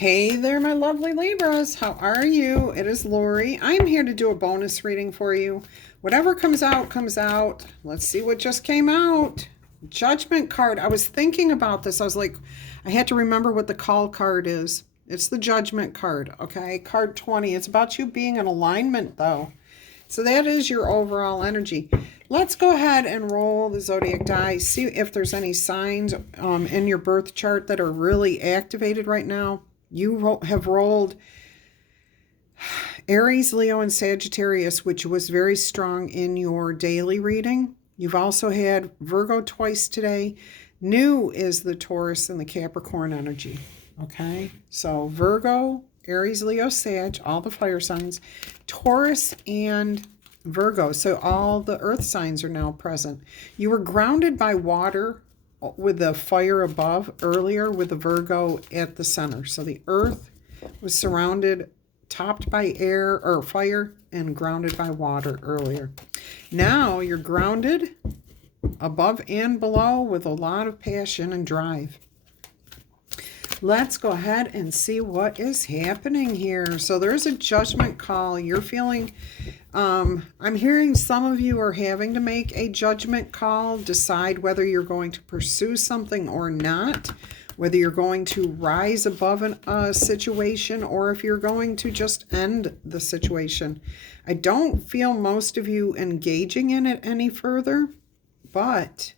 Hey there, my lovely Libras. How are you? It is Laurie. I'm here to do a bonus reading for you. Whatever comes out, comes out. Let's see what just came out. Judgment card. I was thinking about this. I was like, I had to remember what the call card is. It's the Judgment card, okay? Card 20. It's about you being in alignment, though. So that is your overall energy. Let's go ahead and roll the zodiac die. See if there's any signs in your birth chart that are really activated right now. You have rolled Aries, Leo, and Sagittarius, which was very strong in your daily reading. You've also had Virgo twice today. New is the Taurus and the Capricorn energy. Okay, so Virgo, Aries, Leo, Sag, all the fire signs, Taurus and Virgo. So all the earth signs are now present. You were grounded by water with the fire above earlier with the Virgo at the center. So the earth was surrounded, topped by air or fire and grounded by water earlier. Now you're grounded above and below with a lot of passion and drive. Let's go ahead and see what is happening here. So there's a judgment call. You're feeling, I'm hearing some of you are having to make a judgment call, decide whether you're going to pursue something or not, whether you're going to rise above a situation or if you're going to just end the situation. I don't feel most of you engaging in it any further, but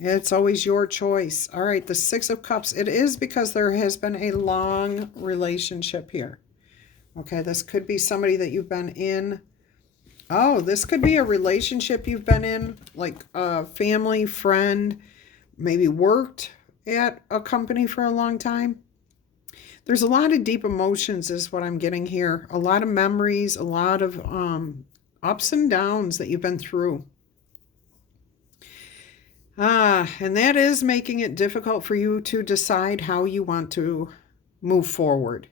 it's always your choice. All right, the Six of Cups. It is because there has been a long relationship here. Okay, this could be somebody that you've been in. Oh, this could be a relationship you've been in, like a family, friend, maybe worked at a company for a long time. There's a lot of deep emotions is what I'm getting here. A lot of memories, a lot of ups and downs that you've been through. And that is making it difficult for you to decide how you want to move forward.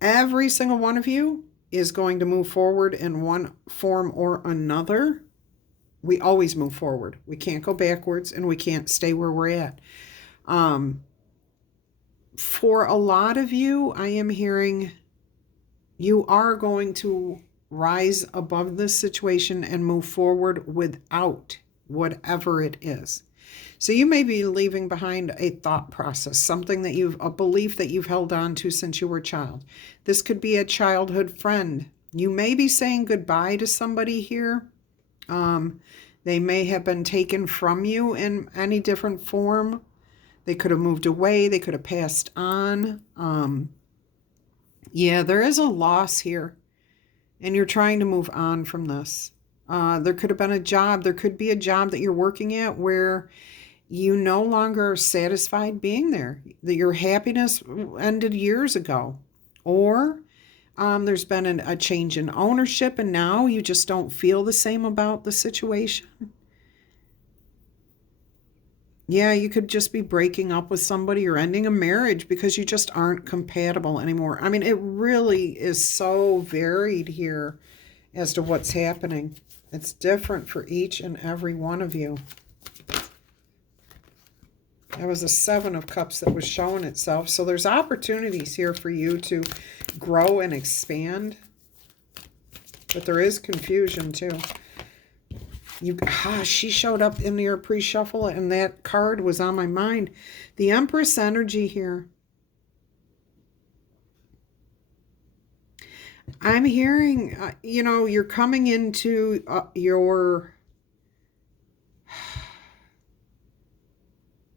Every single one of you is going to move forward in one form or another. We always move forward. We can't go backwards and we can't stay where we're at. For a lot of you, I am hearing you are going to rise above this situation and move forward without whatever it is. So you may be leaving behind a thought process, something that a belief that you've held on to since you were a child. This could be a childhood friend. You may be saying goodbye to somebody here. They may have been taken from you in any different form. They could have moved away. They could have passed on. Yeah, there is a loss here, and you're trying to move on from this. There could have been a job. There could be a job that you're working at where you no longer are satisfied being there. That your happiness ended years ago. Or there's been a change in ownership and now you just don't feel the same about the situation. Yeah, you could just be breaking up with somebody or ending a marriage because you just aren't compatible anymore. I mean, it really is so varied here as to what's happening. It's different for each and every one of you. There was a Seven of Cups that was showing itself. So there's opportunities here for you to grow and expand. But there is confusion too. She showed up in your pre-shuffle and that card was on my mind. The Empress energy here. I'm hearing, you're coming into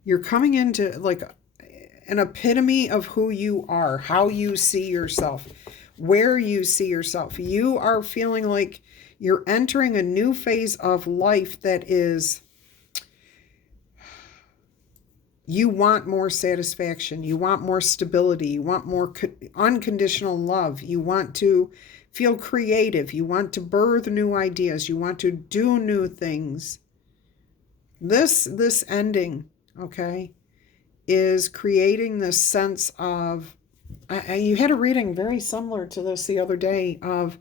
you're coming into like an epitome of who you are, how you see yourself, where you see yourself. You are feeling like you're entering a new phase of life that is, you want more satisfaction. You want more stability. You want more unconditional love. You want to feel creative. You want to birth new ideas. You want to do new things. This ending, okay, is creating this sense of, you had a reading very similar to this the other day, of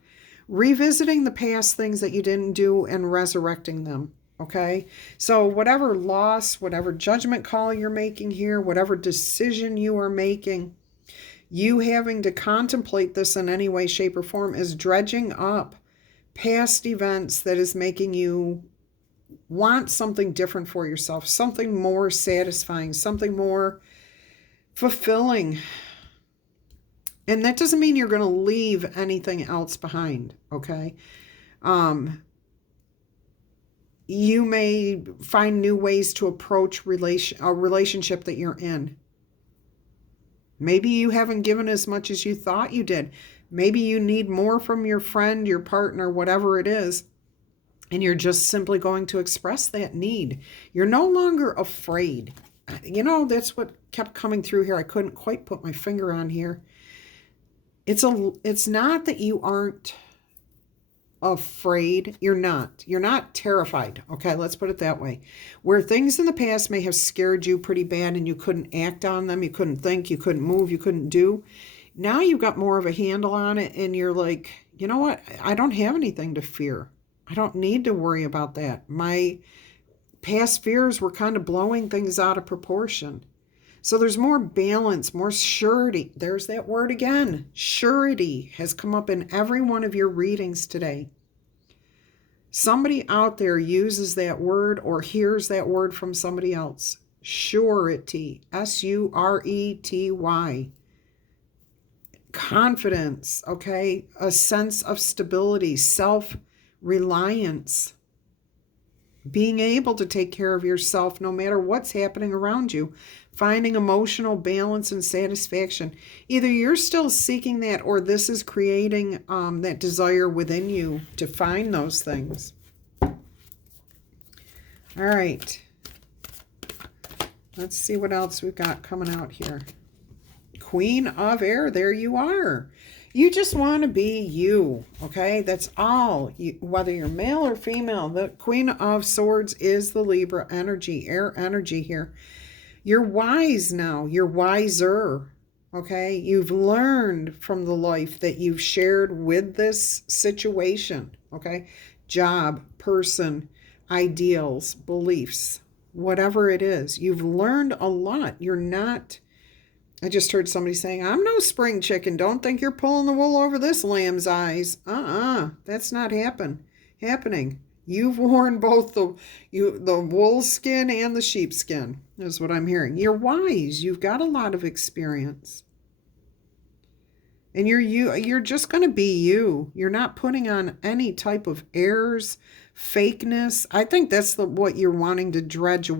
revisiting the past things that you didn't do and resurrecting them. Okay? So whatever loss, whatever judgment call you're making here, whatever decision you are making, you having to contemplate this in any way, shape, or form is dredging up past events that is making you want something different for yourself, something more satisfying, something more fulfilling. And that doesn't mean you're going to leave anything else behind, okay? You may find new ways to approach a relationship that you're in. Maybe you haven't given as much as you thought you did. Maybe you need more from your friend, your partner, whatever it is, and you're just simply going to express that need. You're no longer afraid. You know, that's what kept coming through here. I couldn't quite put my finger on here. It's not that you aren't afraid. You're not terrified. Okay, let's put it that way. Where things in the past may have scared you pretty bad and you couldn't act on them, you couldn't think, you couldn't move, you couldn't do. Now you've got more of a handle on it and you're like, you know what? I don't have anything to fear. I don't need to worry about that. My past fears were kind of blowing things out of proportion. So there's more balance, more surety. There's that word again. Surety has come up in every one of your readings today. Somebody out there uses that word or hears that word from somebody else. Surety. S-U-R-E-T-Y. Confidence, okay? A sense of stability, self-reliance. Being able to take care of yourself no matter what's happening around you. Finding emotional balance and satisfaction. Either you're still seeking that or this is creating that desire within you to find those things. All right. Let's see what else we've got coming out here. Queen of Air, there you are. You just want to be you, okay? That's all. Whether you're male or female, the Queen of Swords is the Libra energy, air energy here. You're wise now. You're wiser, okay? You've learned from the life that you've shared with this situation, okay? Job, person, ideals, beliefs, whatever it is. You've learned a lot. You're not... I just heard somebody saying, I'm no spring chicken. Don't think you're pulling the wool over this lamb's eyes. That's not happening. You've worn both the wool skin and the sheepskin, is what I'm hearing. You're wise. You've got a lot of experience. And you're just going to be you. You're not putting on any type of airs, fakeness. I think that's what you're wanting to dredge,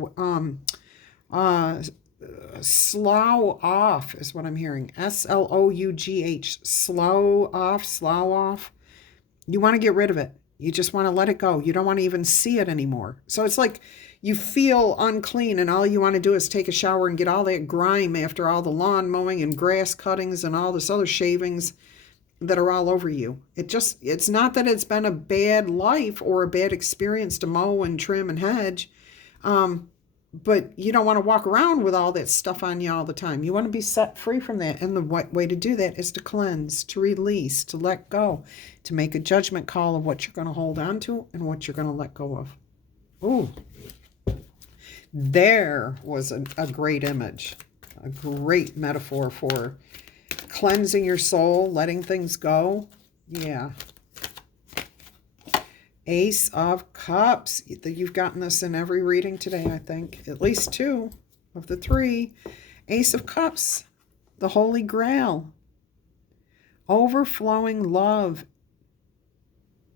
slough off is what I'm hearing. S-L-O-U-G-H. Slough off. You want to get rid of it. You just want to let it go. You don't want to even see it anymore. So it's like you feel unclean and all you want to do is take a shower and get all that grime after all the lawn mowing and grass cuttings and all this other shavings that are all over you. It's not that it's been a bad life or a bad experience to mow and trim and hedge. But you don't want to walk around with all that stuff on you all the time. You want to be set free from that. And the way to do that is to cleanse, to release, to let go, to make a judgment call of what you're going to hold on to and what you're going to let go of. Ooh, there was a great image, a great metaphor for cleansing your soul, letting things go. Yeah. Ace of Cups. You've gotten this in every reading today, I think. At least 2 of the 3. Ace of Cups. The Holy Grail. Overflowing love.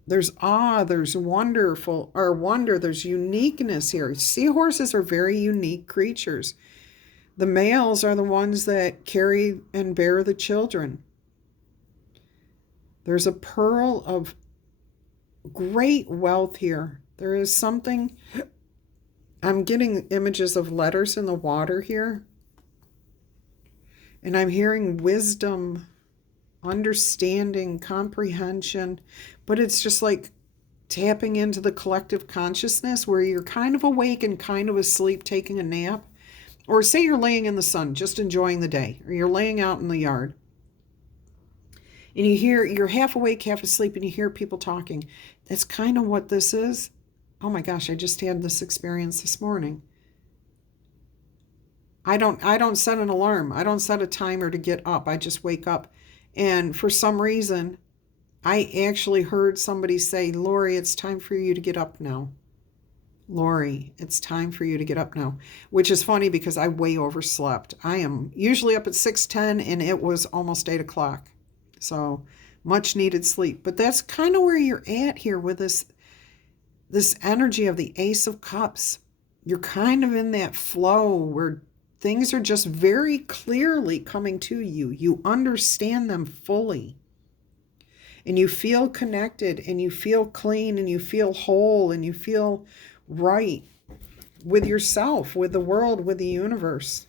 There's awe. There's wonder. There's uniqueness here. Seahorses are very unique creatures. The males are the ones that carry and bear the children. There's a pearl of great wealth here. There is something, I'm getting images of letters in the water here. And I'm hearing wisdom, understanding, comprehension. But it's just like tapping into the collective consciousness where you're kind of awake and kind of asleep, taking a nap. Or say you're laying in the sun, just enjoying the day. Or you're laying out in the yard. And you're half awake, half asleep, and you hear people talking. That's kind of what this is. Oh my gosh, I just had this experience this morning. I don't set an alarm. I don't set a timer to get up. I just wake up. And for some reason, I actually heard somebody say, Laurie, it's time for you to get up now. Laurie, it's time for you to get up now. Which is funny because I way overslept. I am usually up at 6:10 and it was almost 8 o'clock. So much needed sleep. But that's kind of where you're at here with this energy of the Ace of Cups. You're kind of in that flow where things are just very clearly coming to you. You understand them fully. And you feel connected, and you feel clean, and you feel whole, and you feel right with yourself, with the world, with the universe.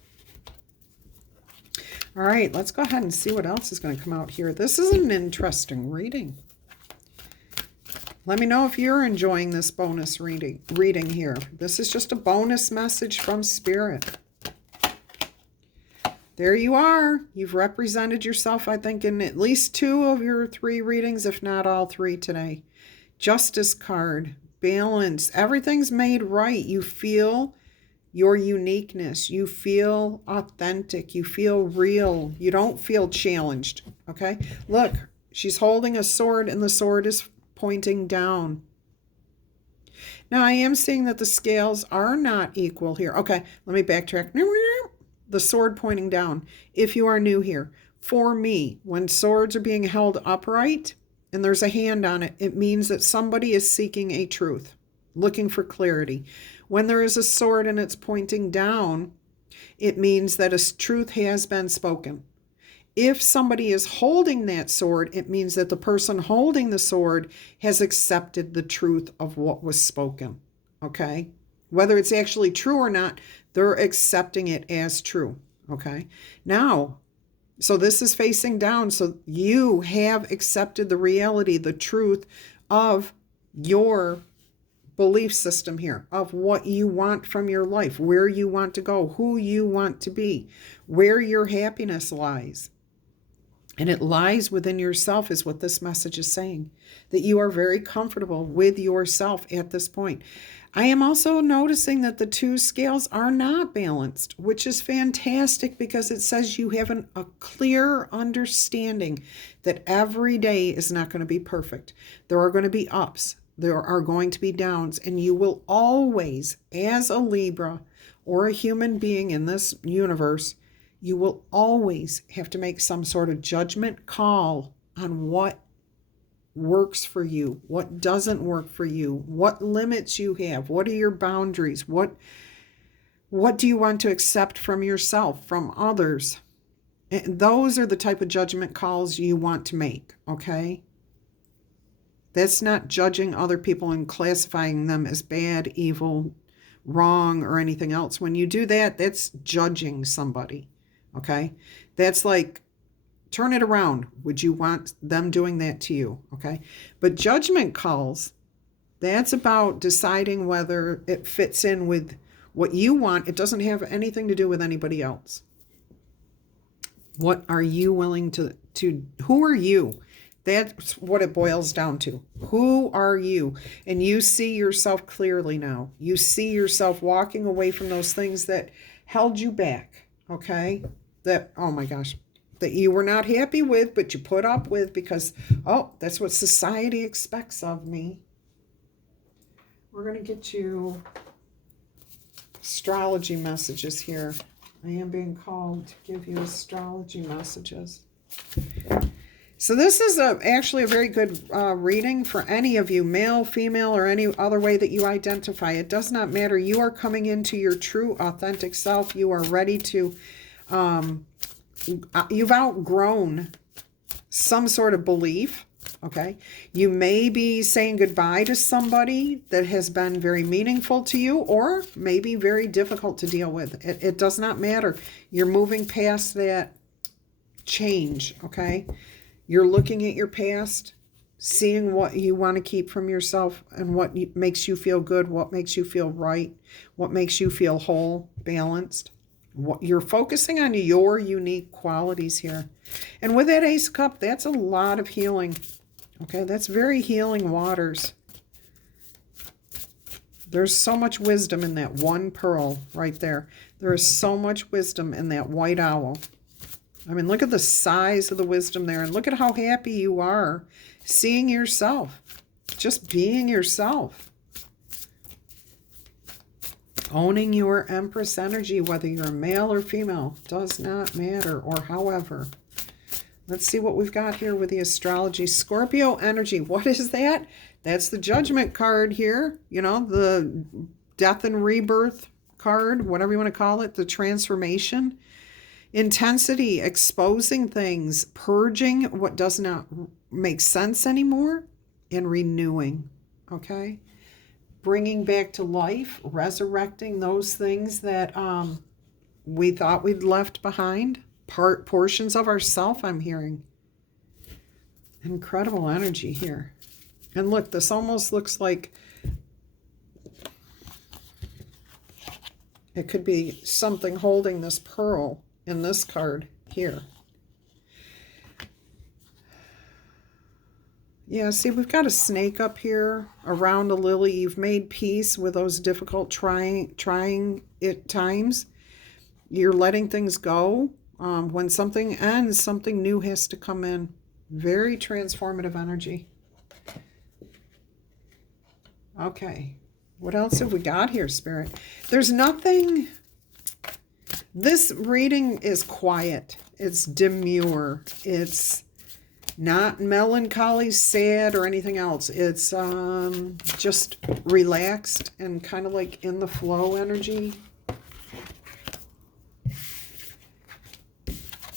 All right, let's go ahead and see what else is going to come out here. This is an interesting reading. Let me know if you're enjoying this bonus reading here. This is just a bonus message from Spirit. There you are. You've represented yourself, I think, in at least 2 of your 3 readings, if not all 3 today. Justice card, balance, everything's made right. You feel your uniqueness. You feel authentic. You feel real. You don't feel challenged, okay? Look, she's holding a sword, and the sword is pointing down. Now, I am seeing that the scales are not equal here. Okay, let me backtrack. The sword pointing down. If you are new here, for me, when swords are being held upright and there's a hand on it, it means that somebody is seeking a truth, looking for clarity. When there is a sword and it's pointing down, it means that a truth has been spoken. If somebody is holding that sword, it means that the person holding the sword has accepted the truth of what was spoken, okay? Whether it's actually true or not, they're accepting it as true, okay? Now, so this is facing down, so you have accepted the reality, the truth of your belief system here, of what you want from your life, where you want to go, who you want to be, where your happiness lies. And it lies within yourself is what this message is saying, that you are very comfortable with yourself at this point. I am also noticing that the 2 scales are not balanced, which is fantastic because it says you have a clear understanding that every day is not going to be perfect. There are going to be ups. There are going to be downs. And you will always, as a Libra or a human being in this universe, you will always have to make some sort of judgment call on what works for you, what doesn't work for you, what limits you have, what are your boundaries, what do you want to accept from yourself, from others. And those are the type of judgment calls you want to make, okay? That's not judging other people and classifying them as bad, evil, wrong, or anything else. When you do that, that's judging somebody, okay? That's like, turn it around. Would you want them doing that to you? Okay. But judgment calls, that's about deciding whether it fits in with what you want. It doesn't have anything to do with anybody else. What are you willing to who are you? That's what it boils down to. Who are you? And you see yourself clearly now. You see yourself walking away from those things that held you back. Okay. That, oh my gosh, that you were not happy with, but you put up with because, oh, that's what society expects of me. We're going to get you astrology messages here. I am being called to give you astrology messages. So this is actually a very good reading for any of you, male, female, or any other way that you identify. It does not matter. You are coming into your true, authentic self. You are ready to... you've outgrown some sort of belief, okay? You may be saying goodbye to somebody that has been very meaningful to you or maybe very difficult to deal with. It does not matter. You're moving past that change, okay? You're looking at your past, seeing what you want to keep from yourself and what makes you feel good, what makes you feel right, what makes you feel whole, balanced. You're focusing on your unique qualities here. And with that Ace Cup, that's a lot of healing. Okay, that's very healing waters. There's so much wisdom in that one pearl right there. There is so much wisdom in that white owl. I mean, look at the size of the wisdom there, and look at how happy you are seeing yourself, just being yourself. Owning your Empress energy, whether you're male or female, does not matter, or however. Let's see what we've got here with the astrology. Scorpio energy, what is that? That's the Judgment card here, you know, the death and rebirth card, whatever you want to call it, the transformation. Intensity, exposing things, purging what does not make sense anymore, and renewing, okay? Bringing back to life, resurrecting those things that we thought we'd left behind, portions of ourself, I'm hearing. Incredible energy here. And look, this almost looks like it could be something holding this pearl in this card here. Yeah, see, we've got a snake up here around a lily. You've made peace with those difficult trying it times. You're letting things go. When something ends, something new has to come in. Very transformative energy. Okay, what else have we got here, Spirit? There's nothing. This reading is quiet. It's demure. It's not melancholy, sad, or anything else. It's just relaxed and kind of like in the flow energy.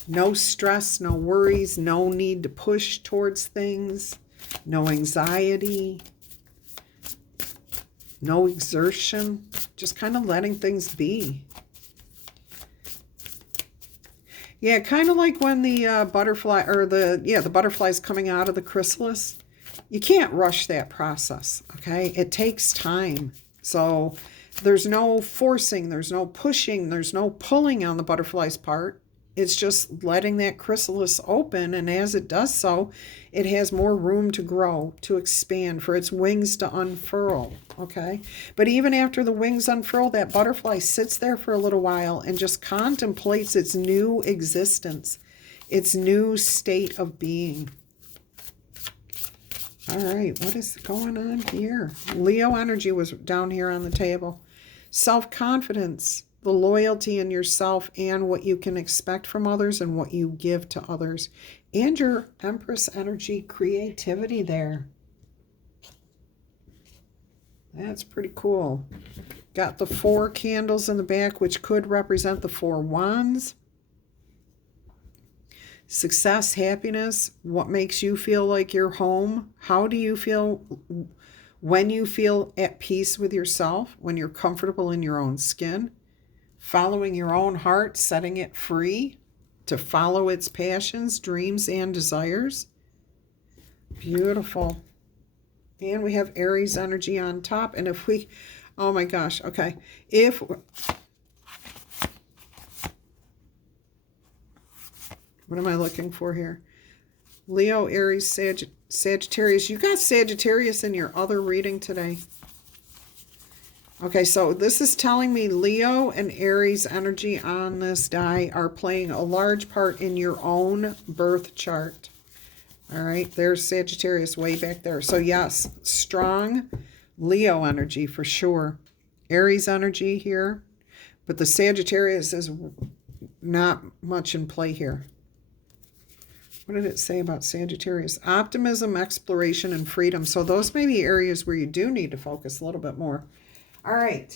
No stress, no worries, no need to push towards things, no anxiety, no exertion, just kind of letting things be. Yeah, kind of like when the butterfly, or the butterfly's coming out of the chrysalis. You can't rush that process, okay? It takes time. So there's no forcing, there's no pushing, there's no pulling on the butterfly's part. It's just letting that chrysalis open, and as it does so, it has more room to grow, to expand, for its wings to unfurl, okay? But even after the wings unfurl, that butterfly sits there for a little while and just contemplates its new existence, its new state of being. All right, what is going on here? Leo energy was down here on the table. Self-confidence. The loyalty in yourself and what you can expect from others and what you give to others. And your Empress energy creativity there. That's pretty cool. Got the 4 candles in the back, which could represent the 4 wands. Success, happiness, what makes you feel like you're home. How do you feel when you feel at peace with yourself, when you're comfortable in your own skin? Following your own heart, setting it free to follow its passions, dreams, and desires. Beautiful. And we have Aries energy on top. And if we, oh my gosh, okay. What am I looking for here? Leo, Aries, Sagittarius. You got Sagittarius in your other reading today. Okay, so this is telling me Leo and Aries energy on this die are playing a large part in your own birth chart. All right, there's Sagittarius way back there. So yes, strong Leo energy for sure. Aries energy here, but the Sagittarius is not much in play here. What did it say about Sagittarius? Optimism, exploration, and freedom. So those may be areas where you do need to focus a little bit more. All right,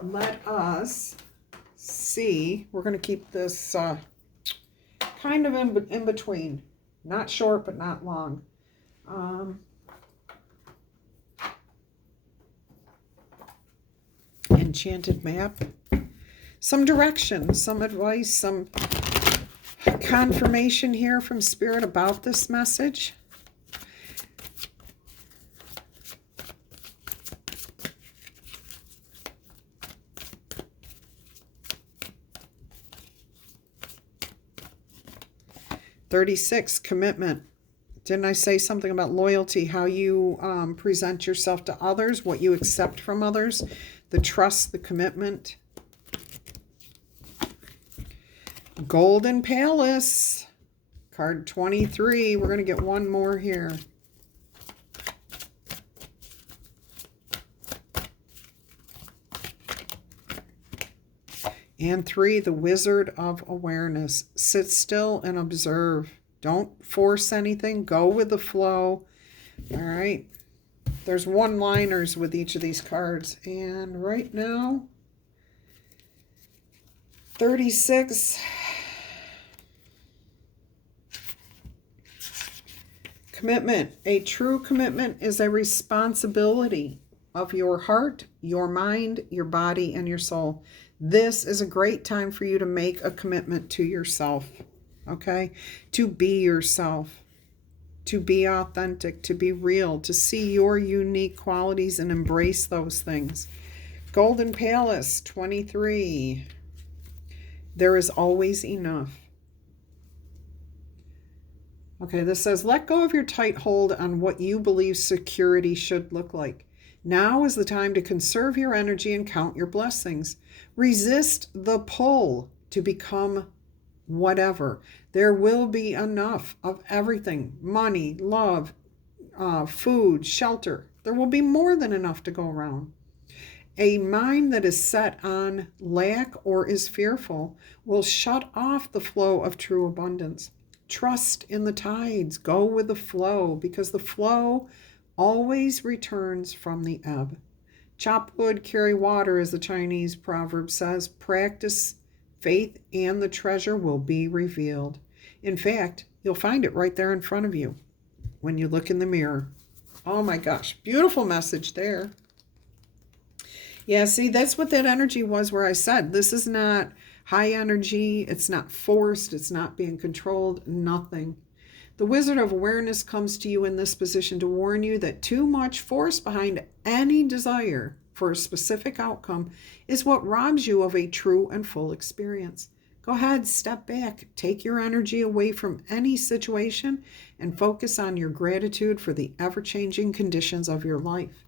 let us see. We're going to keep this kind of in between. Not short, but not long. Enchanted map. Some direction, some advice, some confirmation here from Spirit about this message. $36, commitment. Didn't I say something about loyalty? How you present yourself to others, what you accept from others, the trust, the commitment. Golden Palace, card 23. We're going to get one more here. And 3, the Wizard of Awareness. Sit still and observe. Don't force anything. Go with the flow. All right. There's one-liners with each of these cards. And right now, 36. Commitment. A true commitment is a responsibility of your heart, your mind, your body, and your soul. This is a great time for you to make a commitment to yourself, okay? To be yourself, to be authentic, to be real, to see your unique qualities and embrace those things. Golden Palace, 23. There is always enough. Okay, this says, let go of your tight hold on what you believe security should look like. Now is the time to conserve your energy and count your blessings. Resist the pull to become whatever. There will be enough of everything. Money, love, food, shelter. There will be more than enough to go around. A mind that is set on lack or is fearful will shut off the flow of true abundance. Trust in the tides. Go with the flow, because the flow always returns from the ebb. Chop wood, carry water, as the Chinese proverb says. Practice faith and the treasure will be revealed. In fact, you'll find it right there in front of you when you look in the mirror. Oh my gosh, beautiful message there. Yeah, see, that's what that energy was where I said, this is not high energy, it's not forced, it's not being controlled, nothing. The Wizard of Awareness comes to you in this position to warn you that too much force behind any desire for a specific outcome is what robs you of a true and full experience. Go ahead, step back, take your energy away from any situation and focus on your gratitude for the ever-changing conditions of your life.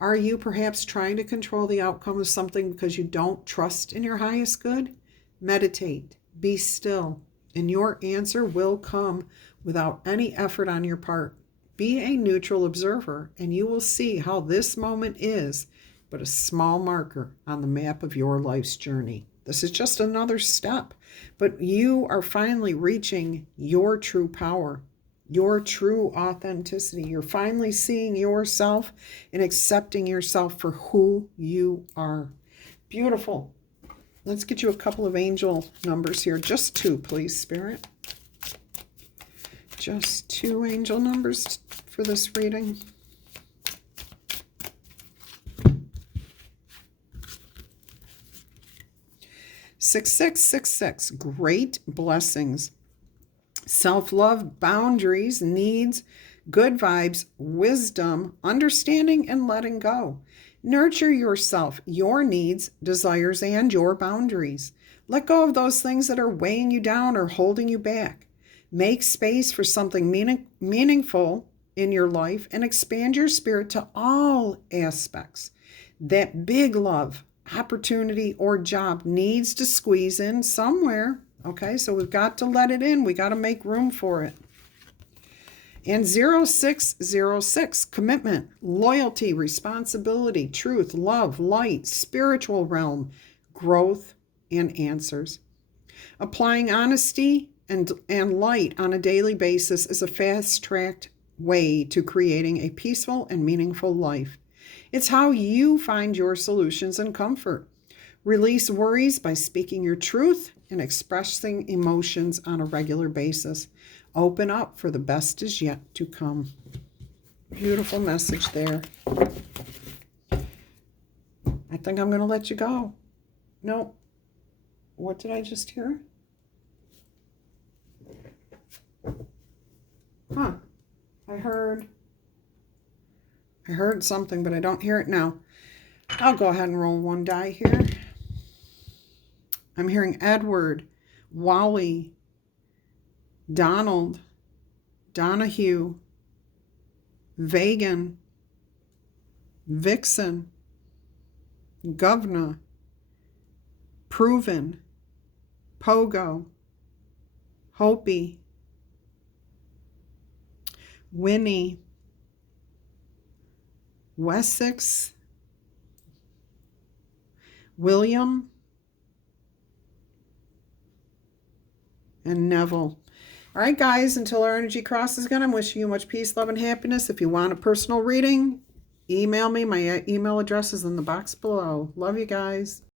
Are you perhaps trying to control the outcome of something because you don't trust in your highest good? Meditate, be still, and your answer will come without any effort on your part. Be a neutral observer, and you will see how this moment is but a small marker on the map of your life's journey. This is just another step, but you are finally reaching your true power, your true authenticity. You're finally seeing yourself and accepting yourself for who you are. Beautiful. Let's get you a couple of angel numbers here. Just 2, please, Spirit. Just 2 angel numbers for this reading. Six, 6, 6, 6. Great blessings. Self-love, boundaries, needs, good vibes, wisdom, understanding, and letting go. Nurture yourself, your needs, desires, and your boundaries. Let go of those things that are weighing you down or holding you back. Make space for something meaningful in your life and expand your spirit to all aspects. That big love, opportunity, or job needs to squeeze in somewhere. Okay, so we've got to let it in. We got to make room for it. And 0606, commitment, loyalty, responsibility, truth, love, light, spiritual realm, growth, and answers. Applying honesty and light on a daily basis is a fast-tracked way to creating a peaceful and meaningful life. It's how you find your solutions and comfort. Release worries by speaking your truth and expressing emotions on a regular basis. Open up, for the best is yet to come. Beautiful message there. I think I'm going to let you go. No. What did I just hear? Huh. I heard something, but I don't hear it now. I'll go ahead and roll one die here. I'm hearing Edward, Wally, Donald, Donahue, Vagan, Vixen, Governor, Proven, Pogo, Hopi, Winnie, Wessex, William, and Neville. All right, guys, until our energy crosses again, I'm wishing you much peace, love, and happiness. If you want a personal reading, email me. My email address is in the box below. Love you guys.